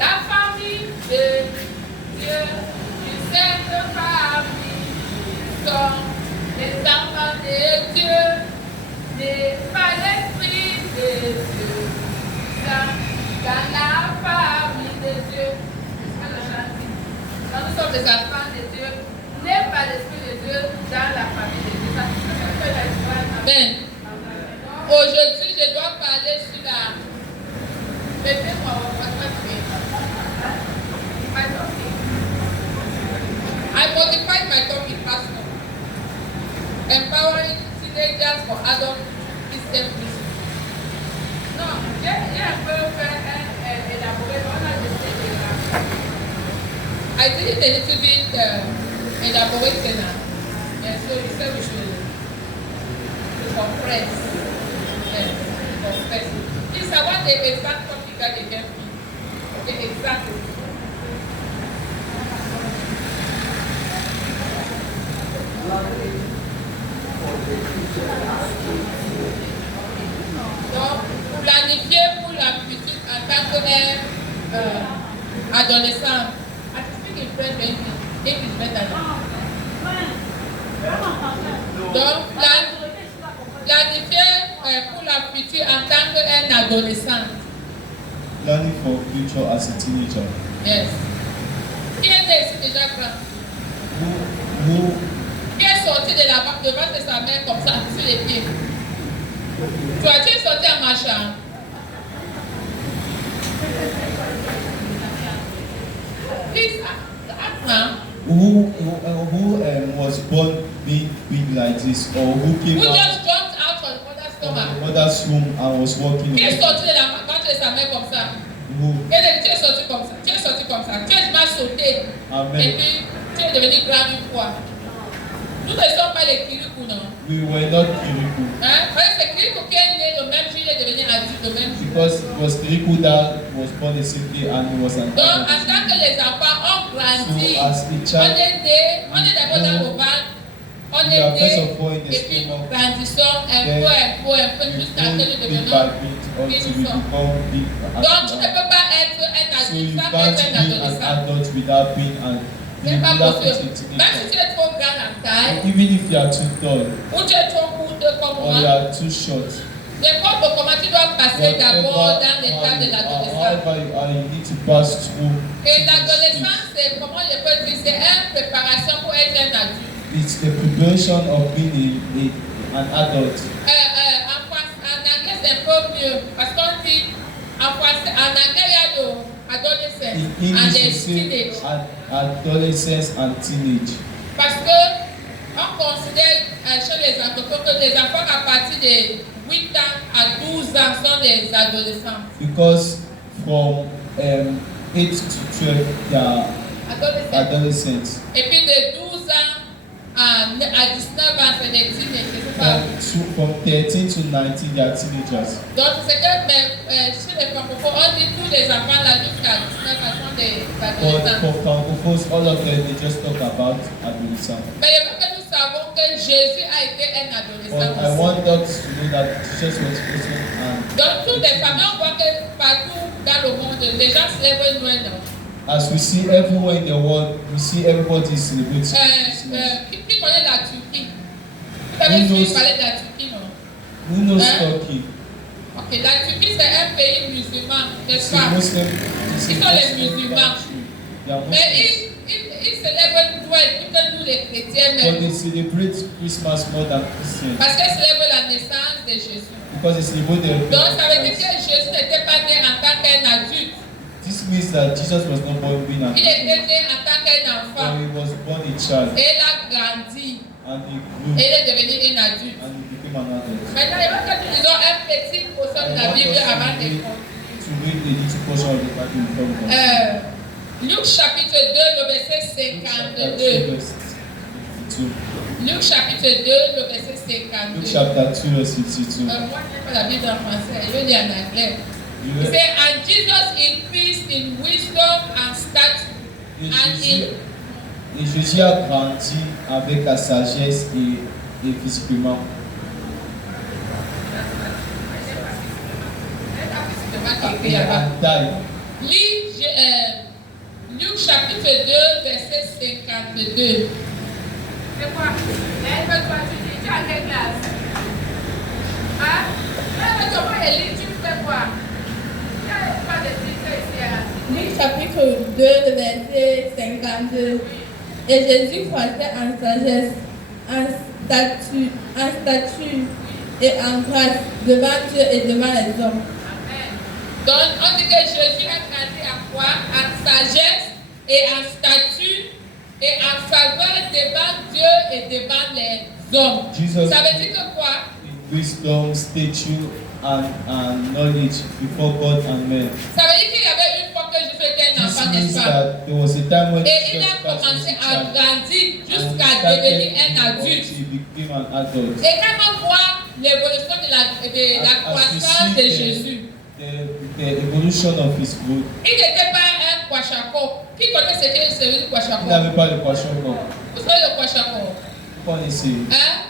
La famille de Dieu, une sainte famille, sont les enfants de Dieu, n'est pas l'esprit de Dieu. Dans la famille de Dieu, quand nous sommes des enfants de Dieu, n'est pas l'esprit de Dieu dans la famille de Dieu. Amen. Aujourd'hui, je dois parler sur la. I modified my topic, Pastor. Empowering teenagers for adult Christian mission. Non, j'ai un peu fait élaborer. On a décidé là. I did it a little bit elaborate now. And so we said we should compress. Yes, compress. This I want the exact topic that they gave me. Okay, exactly. Donc, planifier pour la petite en tant qu'adolescent. I speak in French, English is better now. Donc, planifier pour la future en tant qu'un adolescent. Planning for future as a teenager. Yes. Qui est ici déjà grand? Qui est sorti devant de sa mère comme ça, sur les pieds? Toi, tu es sorti en marchant. Please ask now. Who was born being big like this, or who came Who out just jumped out from the mother's from stomach? the mother's womb and was walking Qui est on? sorti de la ventre de sa mère comme ça? Who? Et tu es sorti comme ça. Tu es sorti comme ça. Tu es mal sauté. Amen. Et puis, tu es devenu grand une fois. Nous ne sommes pas les Kirikou, non? We were not Kirikou. Hein? Parce que c'est Kirikou qui est né le même jour, il est devenu adulte le même jour. Because it was Kirikou that was born a city and he was an Donc, en adult. tant que les enfants ont grandi, So as a on child, est né, on est d'abord dans le ventre, on we are est first né, of all in the et puis nous stomach, grandissons un then peu, we jusqu'à ce que nous grow bit by devenons. bit until we Nous sommes. become big. Donc, tu ne peux pas être un So you adulte sans can't être un be an adolescent. adult without being an C'est pas without possible. being a Même si tu teenager. es trop grand en taille, Even if you are too tall ou tu es trop courte comme or you moi, are too short, n'importe comment tu dois passer d'abord dans l'état de l'adolescence. however you are, you need to pass through. Et l'adolescence, c'est, comment je peux dire, c'est une préparation pour être un adulte. It's the preparation of being an adult. En anglais, c'est un peu mieux. Parce qu'on dit, en français, en anglais, il y a l'adolescence In and English, the we say teenage. adolescence and teenage. Parce que on considère chez les anglophones que les enfants à partir de 8 ans à 12 ans sont des adolescents. Because from 8 to 12, they are adolescents. Et puis de 12 ans à 19 ans, c'est des teenagers. C'est ça. From 13 to 19, they are teenagers. Donc, c'est que chez les francophones, on dit tous les enfants là jusqu'à 19 ans sont des adolescents. For francophones, all of them, they just talk about adolescents. Mais il faut que nous savons que Jésus a été un adolescent. But I want us to know that Jesus was also an. Donc, toutes les familles, on voit que partout dans le monde, les gens célèbrent Noël. As we see everywhere in the world, we see everybody celebrating Christmas. Qui connaît la Turquie? Vous avez suivi parler de la Turquie, non? Who knows Turkey? Ok, la Turquie, c'est un pays musulman, n'est-ce It's a pas? Muslim. Ils sont les musulmans. They are Mais Muslims. ils célèbrent Noël plus que nous les chrétiens But même. they celebrate Christmas more than Christians. Parce qu'ils célèbrent la naissance de Jésus. Because they celebrate the Donc ça veut birth dire of que Christ. Jésus n'était pas né en tant qu'un adulte. This means that Jesus was not born being an Il était adult, né en tant qu'un but enfant. he was born a child, Et il a grandi. and he Et grew, il est devenu un adulte. and he became an adult. Maintenant, il va que nous lisons un petit portion de la Bible avant de To read a little portion of the Bible from God. Luc chapitre 2, le verset 52. Luc chapitre 2, le verset 52. Luke chapter 2, verse 52. Moi, je n'ai pas la Bible en français, je vais lire en anglais. Il dit, and Jesus increased in wisdom and stature. Et Jésus a grandi avec la sagesse et physiquement. Lis Luc chapitre 2, verset 52. C'est quoi? Lève-toi, tu as quelle classe? Hein? Lève-toi, moi, Elie, tu fais quoi? Il n'y a pas de titre ici. Luc chapitre 2, le verset 52. Et Jésus croissait en sagesse, en stature et en grâce devant Dieu et devant les hommes. Amen. Donc, on dit que Jésus a grandi en quoi? En sagesse et en statut et en faveur devant Dieu et devant les hommes. Jesus- Ça veut dire que quoi? In wisdom, stature, and knowledge before God and men. Ça veut dire qu'il y avait une fois que Jésus était un This enfant, means n'est-ce pas? that there was a time when Et il Jesus a Christ was commencé a à child grandir and he jusqu'à started devenir un until adulte. he became an adult. Et quand on voit l'évolution de la As we croissance de see Jésus, the evolution of his growth, il n'était pas un kwashako. Qui connaît ce que c'est le il kwashako? n'avait pas le poisson comme. Vous savez le kwashako? Vous connaissez? Hein?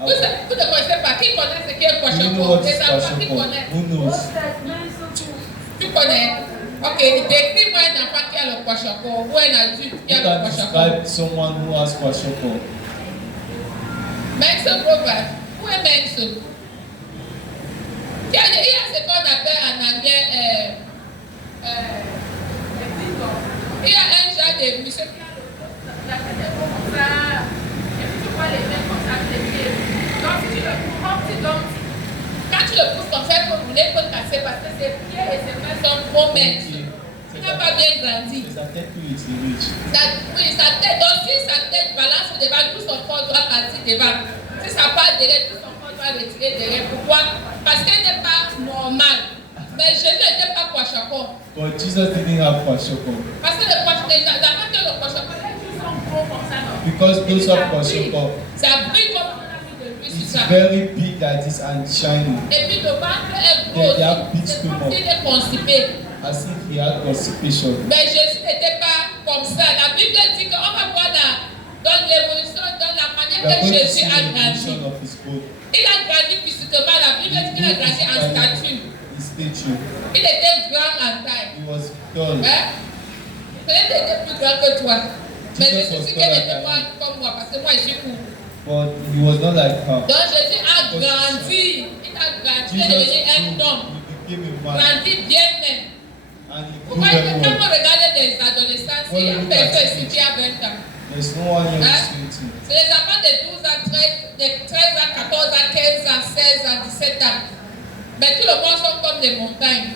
Ah, Vous ne connaissez pas. Qui connaît ce qu'est do you know kwashako? what is Les enfants qui kwashiorkor? connaissent. Who knows? Tu connais? Ok, décris-moi un enfant qui a le kwashako ou un adulte qui a You le can kwashako. describe someone who has kwashiorkor. Menso proverbe. Où est Menso? Il y a ce qu'on appelle en anglais il y a un genre de monsieur qui a La tête est comme ça. Et puis tu vois les mains comme ça, les pieds. Donc si tu le pousses, quand tu le pousses comme ça, il faut rouler, il faut casser parce que ses pieds et ses mains sont trop minces. Il n'a pas bien grandi. C'est sa tête qui est riche. Oui, sa tête. Donc si sa tête balance devant, tout son corps doit partir devant. Si ça part derrière, tout son corps doit retirer derrière. Pourquoi? Parce qu'elle n'est pas normale. Mais Jésus n'était pas kwashako. But Jesus didn't have kwashiorkor. Parce que le kwashako, les enfants qui ont le kwashako, les yeux sont gros comme ça, non? Because those have kwashiorkor, ça brille comme on a mis de l'huile it's sur ça. very big like this and shiny, Et puis le ventre est gros They have big aussi. C'est comme stomach. s'il est constipé. as if he had constipation. Mais Jésus n'était pas comme ça. La Bible dit qu'on va voir dans l'évolution, dans la manière We are que going to Jésus see a the grandi. evolution of his growth, Il a grandi physiquement. La Bible dit qu'il a grandi en stature. his stature. Il était grand en taille. He was tall. Hein? Peut-être qu'il était plus grand que toi. Mais Jesus Jésus was dit qu'il taller n'était than pas you. comme moi parce que moi je suis court. But he was not like her. Donc Jésus a grandi. Il a grandi. Il est devenu un homme. He became a man Grandi bien même. and he Vous grew voyez que very quand well. on regarde des adolescents, s'il y a personne ici qui a 20 ans, There's no one here Hein? who's 20. c'est les enfants de 12 à 13, de 13 à 14 à 15 à 16 à 17 ans. Mais tout le monde sont comme des montagnes.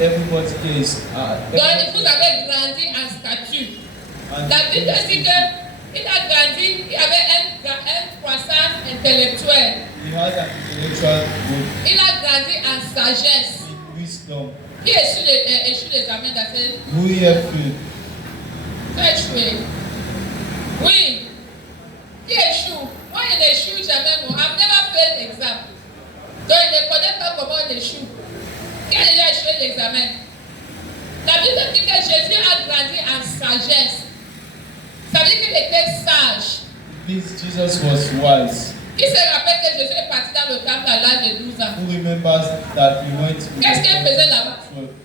Everybody here is. Donc vous avez grandi en statut. And La Bible dit qu'il a grandi, il avait une croissance intellectuelle. he had an intellectual growth, Il a grandi en sagesse. wisdom. Qui échoue les examens d'affaires? Who here failed? Qui a échoué? Oui. Qui échoue? Moi, il n'échoue jamais. Moi, I've never failed l'examen. Donc, il ne connaît pas comment on échoue. Qui a déjà échoué l'examen? La Bible dit que Jésus a grandi en sagesse. Ça veut dire qu'il était sage. Jesus was wise. Qui se rappelle que Jésus est parti dans le temple à l'âge de 12 ans? Who remembers that he went to Qu'est-ce qu'il faisait là-bas?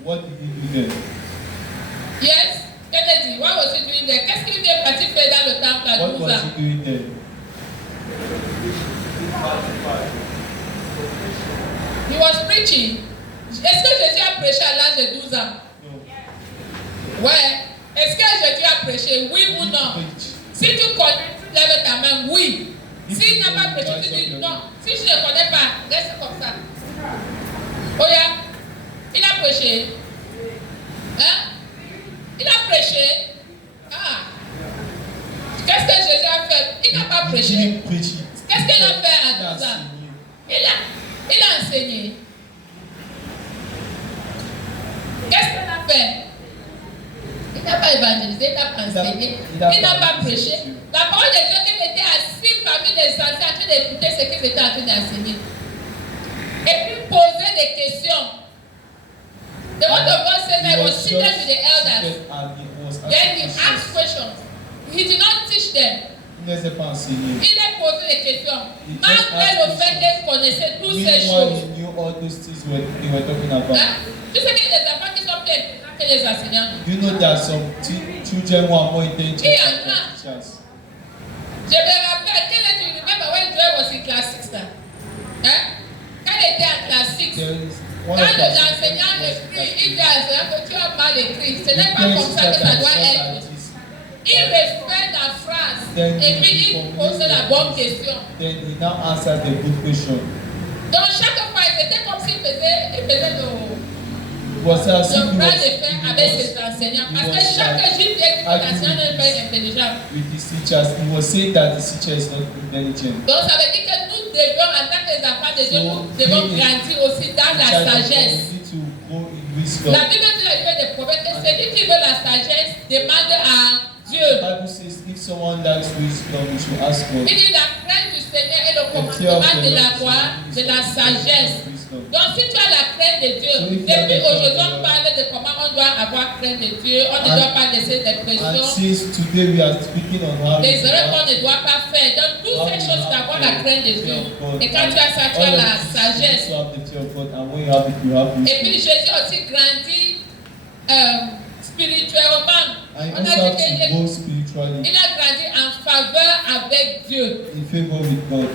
What did he do there? Yes? Kennedy, what was he doing there? Qu'est-ce qu'il est parti faire dans le temple à What 12 was ans? he doing there? He was preaching. Est-ce que Jésus a prêché à l'âge de 12 ans? No. Ouais. Est-ce que Jésus a prêché? Oui ou non? Preach. Si tu connais, tu lèves ta main, oui. S'il n'a pas prêché, tu dis non. Si je ne connais pas, reste comme ça. Oh yeah. Il a prêché. Hein? Il a prêché. Ah. Qu'est-ce que Jésus a fait? Il n'a pas He prêché. didn't preach it. Qu'est-ce qu'il a fait He à 12 ans? enseigné. Il a enseigné. Qu'est-ce qu'il a fait? Il n'a pas évangélisé, il n'a pas enseigné, il n'a pas prêché. La parole de Dieu, qu'il était assis parmi les anciens en train d'écouter ce qu'ils étaient en train d'enseigner. Et puis poser des questions. The word of God says, I was seated with the elders. Then he asked questions. He did not teach them. Il ne s'est pas enseigné. Il a posé des questions. He just Malgré asked le fait qu'il connaissait toutes ces Meanwhile, choses. he knew all all those things they were talking about? Hein? Tu sais qu'il y a des enfants qui sont plus intelligents que les enseignants. Do you know there are some children who are more intelligent Qui en than a? teachers? Je me rappelle, quel est tu remember when Joel was in class 6 là? Hein? Quand il était en classe 6, There is quand one of the l'enseignant écrit, il dit à l'enseignant que tu as mal écrit. Ce n'est pas comme ça que ça doit être. Il respecte la phrase et puis il pose la bonne question. Then he now answers the good question. Donc chaque fois, c'était comme s'il faisait Was as if le bras de fer avec ses enseignants. Parce que chaque jour, il dit que l'enseignant n'est pas intelligent. with his teachers, he was saying that the teacher is not intelligent. Donc ça veut dire que nous devons, en tant que enfants de Dieu, nous devons grandir aussi dans la sagesse. We need to grow in wisdom. La Bible dit dans le livre des prophètes que celui qui veut la sagesse demande à Dieu. The Bible says if someone lacks wisdom, he should ask God. Il dit la crainte du Seigneur est le commandement de la foi, de la sagesse. Donc si tu as la crainte de Dieu, depuis aujourd'hui on parle de comment on doit avoir crainte de Dieu, on ne doit pas laisser des And pressions, since today we are speaking on how des erreurs qu'on ne doit pas faire. Donc toutes ces choses, c'est avoir la crainte de Dieu. Et quand tu as ça, tu as la sagesse. Et puis Jésus a aussi grandi spirituellement. I On also a have dit to qu'il grow spiritually il a grandi en faveur avec Dieu. in favor with God.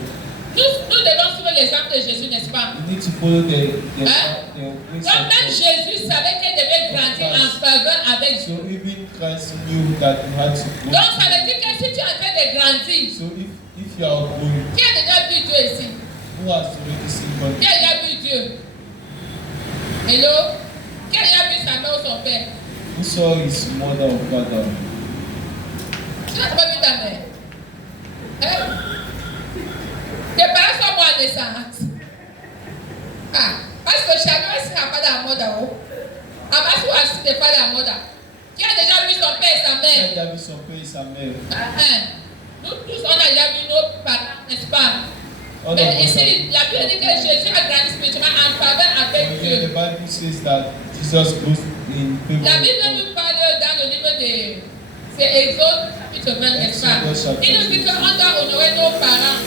Nous devons suivre l'exemple de Jésus, n'est-ce pas? You need to follow the Donc ways of même God. Jésus savait qu'il devait grandir en faveur avec Dieu. So even Christ knew that you had to grow. Donc ça veut dire que si tu es en train de grandir, So if you are growing, qui a déjà vu Dieu ici? who has already seen God? Qui a déjà vu Dieu? Hello? Qui a déjà vu sa mère ou son père? Who saw his mother or father? Tu n'as pas vu ta mère? Hein? Tes parents sont morts en naissance. Ah, parce que chacun s'il n'a pas de mother. Avant tout, assis de pas de mother. Qui a déjà vu son père et sa mère? Qui a déjà vu son père et sa mère? Nous tous, on a déjà vu nos parents, n'est-ce pas? All of Mais us ici, la Bible dit que Jésus a grandi spirituellement en faveur avec Here Dieu. the Bible says that Jesus goes in favor La with Bible God. nous parle dans le livre de... C'est Exode chapitre 20, n'est-ce pas? Il nous dit qu'on doit honorer nos parents.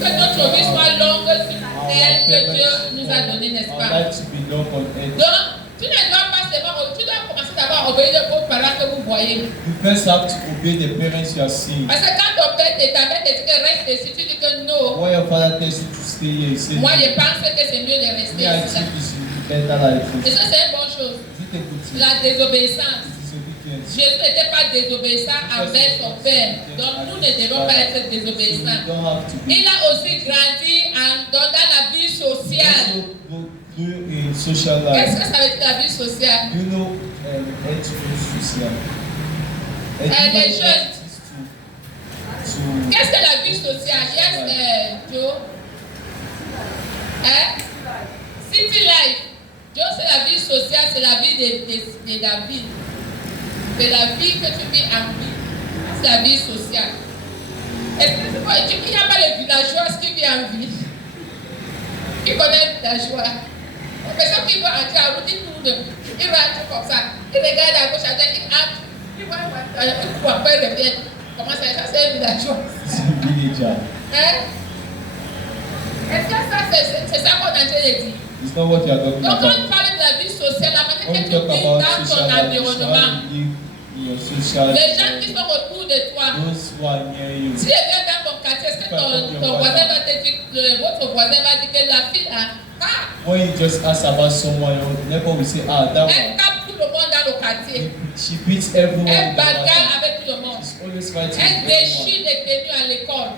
Que notre vie soit longue sur la terre que Dieu nous a donnée, n'est-ce Our pas? life to be long on earth. Donc, tu ne dois pas seulement... Tu dois commencer d'abord à obéir aux parents que vous voyez. You first have to obey the parents you are seeing. Parce que quand ton père et ta mère te dit que reste ici, tu dis que non. When your father tells you to stay here, you say, Moi, je pense que c'est mieux de rester me, I ici. think it's better like Et this. ça, c'est une bonne chose. Is it a good thing? La désobéissance. Disobedience. Jésus n'était pas désobéissant envers son père. Donc nous ne devons pas être So you désobéissants. don't have to be. Il a aussi grandi dans la vie sociale. Also go through in social Qu'est-ce life. que ça veut dire la vie sociale? You know, how to do social. And Les you know jeunes. what it is to Qu'est-ce que la vie sociale? Yes, Joe. Hein? City life. Joe, c'est la vie sociale, c'est la vie de la ville. C'est la vie que tu vis en ville. C'est la vie sociale. Est-ce que tu vois, il n'y a pas les villageois qui vivent en ville? Qui connaît les villageois? La personne qui va entrer à route, il va entrer comme ça. Il regarde à gauche, à droite, il entre. Il va après, il revient. Comment ça, c'est un villageois? a villager. Hein? Est-ce que ça, c'est ça qu'on a déjà dit? It's not what you are talking Donc, quand about. on parle de la vie sociale, la When manière que you tu talk vis about dans social ton life, environnement, how you live in your social les gens life, qui sont autour de toi, those who are near you. si je viens dans ton quartier, est-ce que ton voisin va te dire, votre voisin va dire que la fille a, When you just ask about someone, your neighbor will say, ah, that elle one. tape tout le monde dans le quartier, She beats everyone. elle in the bagarre world. avec tout le monde, She's always fighting elle with everyone. déchire des tenues à l'école.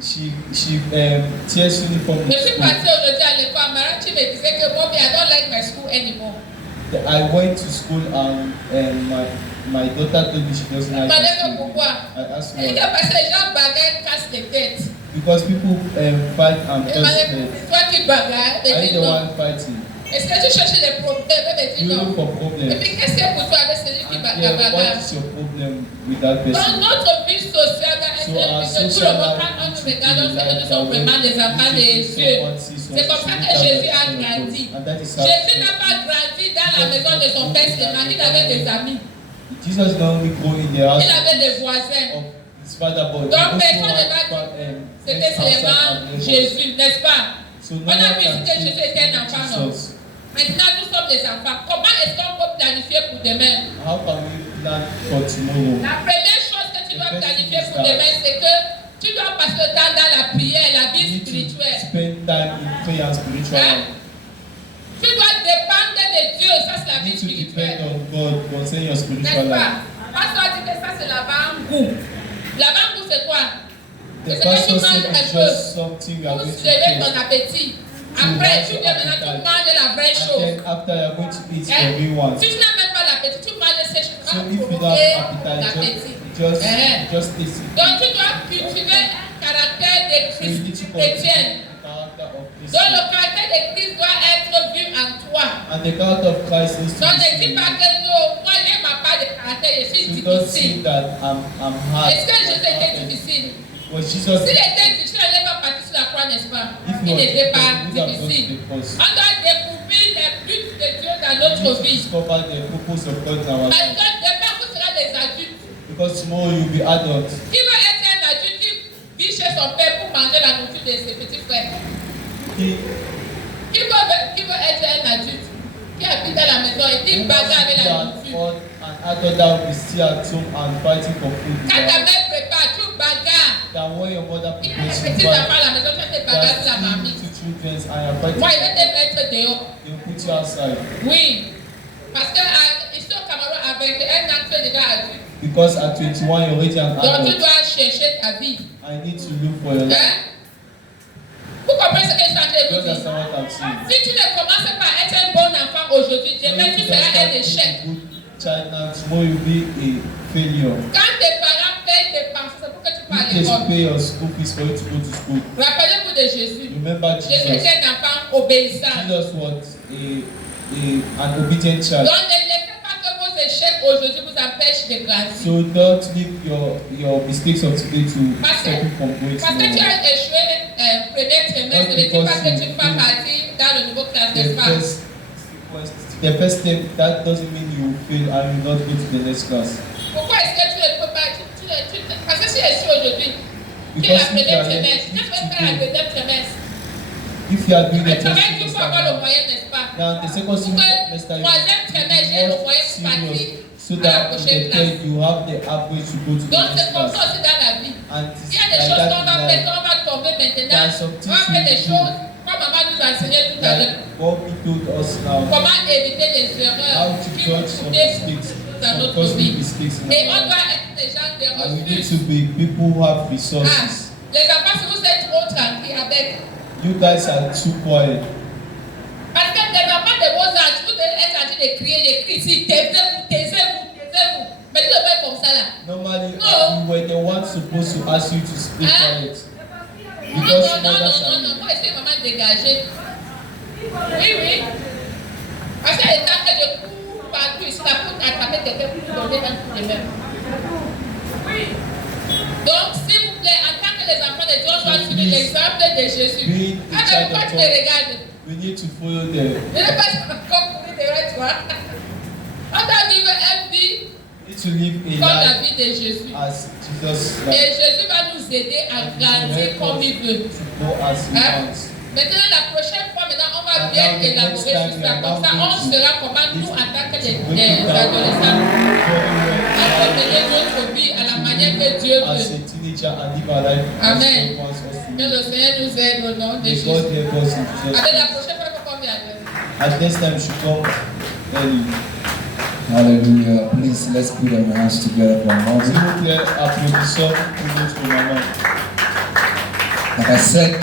She tears uniform in Je suis school. partie aujourd'hui à l'école, Marachi me disait que moi, I don't like my school anymore. I went to school and my daughter told me she doesn't like Madame, my school. pourquoi? I asked Elle dit her, que parce que les gens bagarrent, cassent les têtes. because people fight and Et cause madame, hurt. toi qui bagarres, Are elle you dit the non. one fighting? Est-ce que tu cherches des problèmes? Elle dit You non. look for Et problems. puis qu'est-ce que pour toi avec celui qui And bagarre? yeah, what is your problem with that Donc person? notre vie sociale doit être So our que tout le social monde, life quand on nous should be regarde, on sait que like nous that sommes way. vraiment des enfants de You see Dieu. someone sees C'est comme ça someone, que you Jésus tell a them, grandi. and that is how Jésus n'a pas grandi dans la maison de son père seulement, il avait des amis, Jesus not only go in the house il avait des voisins. of his father, but he Donc also personne ne had va dire, friends c'était outside seulement and neighbors. Jésus, n'est-ce pas? So no On a one vu can que Jésus take était un enfant, non? Jesus. Maintenant, nous sommes des enfants. Comment est-ce qu'on peut planifier pour demain? How can we plan for tomorrow? La première chose que tu dois planifier pour demain, c'est que tu dois passer le temps dans la prière, la You vie need to spirituelle. spend time in prayer and spiritual Hein? life. Tu dois dépendre de Dieu, ça c'est la You vie need to depend spirituelle. on God concerning your spiritual N'est-ce life. pas? Pasteur a dit que ça c'est la bangou. La bangou c'est quoi? The C'est que tu pastor manges said quelque it's chose just something we are pour going to lever taste. ton appétit. Après, tu viens maintenant, tu manges la vraie And chose. then after you are going to eat Hein? the real one. Si tu n'as même pas l'appétit, tu manges ces choses So pour if you don't provoquer have appetite, l'appétit. just Hein? taste it. Donc tu dois cultiver un caractère de So you need to Christ cultivate chrétien. the character of Christ. Donc le caractère de Christ doit être vu en toi. And the character of Christ needs to Donc be ne dis seen. pas que non, moi j'ai ma part de caractère, je suis So don't see difficile. that I'm hard. Est-ce que Jésus était difficile? Was Jesus, S'il était difficile, il n'est pas parti sur la croix, n'est-ce pas? if Il he was n'était pas he would have gone to difficile. the cross. On doit découvrir les buts de Dieu dans We notre need to vie. discover the purpose of God in our Parce life. que demain, vous serez des adultes. Because tomorrow you'll be adult. Qui veut être un adulte qui vit chez son père pour manger la nourriture de ses petits frères? He Qui veut être un adulte qui habite à la maison et qui bagarre avec la nourriture? an adult that will be still at home and fighting for food. Quand ta mère prépare, tu bagarres. That when your mother Il y a prepares des petits you enfants fight. à la maison, tu te There bagarres are sur la still mamie. little children and you are fighting. Moi, il va te mettre dehors. They will put you outside. Oui. Parce que ici au Cameroun, avec un an, tu es déjà adulte. Because at 21 you're already an Donc tu adult. dois chercher ta vie. I need to look for your life. Hein? Vous comprenez ce que je suis en train de You vous dire? understand what I'm saying? Si tu ne commences pas à être un bon enfant aujourd'hui, demain tu seras un échec. Child now, tomorrow you'll be a failure. Quand tes parents payent des pensions, c'est pour que tu vas à You need to l'école. pay your school fees for you to go to school. Rappelez-vous de Jésus. Remember Jésus Jesus. était un enfant obéissant. Jesus was an obedient child. Donc ne laissez pas que vos échecs aujourd'hui vous empêchent de grandir. So don't leave your mistakes of today to Parce stop you from going que tu tomorrow. as échoué premier trimestre, ne dis pas que tu vas partir dans le nouveau classe, n'est-ce pas? The first step, that doesn't mean you will fail and you will not go to the next class. Pourquoi est-ce que tu ne peux pas parce que si je suis aujourd'hui, tu es la Because if you première are trimestre, here tu peux faire la deuxième trimestre. if you are doing the Le first travail, tu peux avoir le semester, moyen, n'est-ce pas? now the second Pour que semester you troisième trimestre, j'ai le moyen pour partir serious so à la that in prochaine the classe. third you have the average to go to the Donc c'est next comme class. ça aussi dans la vie. And Il y a des like choses that qu'on va in faire, life. qu'on va tomber maintenant. There are some On va faire des things we choses, comme maman nous a enseigné tout à l'heure. Like what we told us now, Comment éviter les how erreurs to qui vont dodge some coûter mistakes, dans some notre costly vie. mistakes in Et our on life. doit être des gens de And we need ressources. to be people who have Ah, resources. les enfants, si vous êtes trop tranquilles avec. You guys are too quiet. Parce que des enfants de vos âges, vous devez être en train de crier, de crier ici, taisez-vous, taisez-vous, taisez-vous. Mais tu ne fais comme ça là. Normally, No. we were the ones supposed to ask you to stay Huh? quiet. Non, Because non, non, mothers non, are non, moi je suis vraiment dégagée. Oui, oui. Parce que les temps que je cours partout ici, là, pour attraper quelqu'un pour lui donner un coup de main. Oui. Donc, s'il vous plaît, en tant que les enfants de Dieu, on doit suivre l'exemple de Jésus. Be a Ah, child pourquoi of tu me God. regardes? We need to follow them. Je ne vais pas encore courir derrière toi. On doit vivre une vie We need to live comme a la life vie de Jésus. as Jesus Et life. Jésus va nous aider à grandir comme il veut. To go as he Hein? wants. Maintenant, la prochaine fois, on va And bien now the élaborer next tout time ça. we are Comme ça, now on going to saura comment nous, en tant que des break it down adolescents, very well entretenir notre vie à la manière que Dieu as veut. a teenager and live our life Amen. as God wants us to Que live. le Seigneur nous aide au nom de May Jésus. God help us in Jesus' Avec la name. prochaine fois, il faut qu'on vienne. At next time we should come early. Hallelujah. Please, let's put our hands together for a S'il moment. vous plaît, applaudissons pour notre maman. Like I said,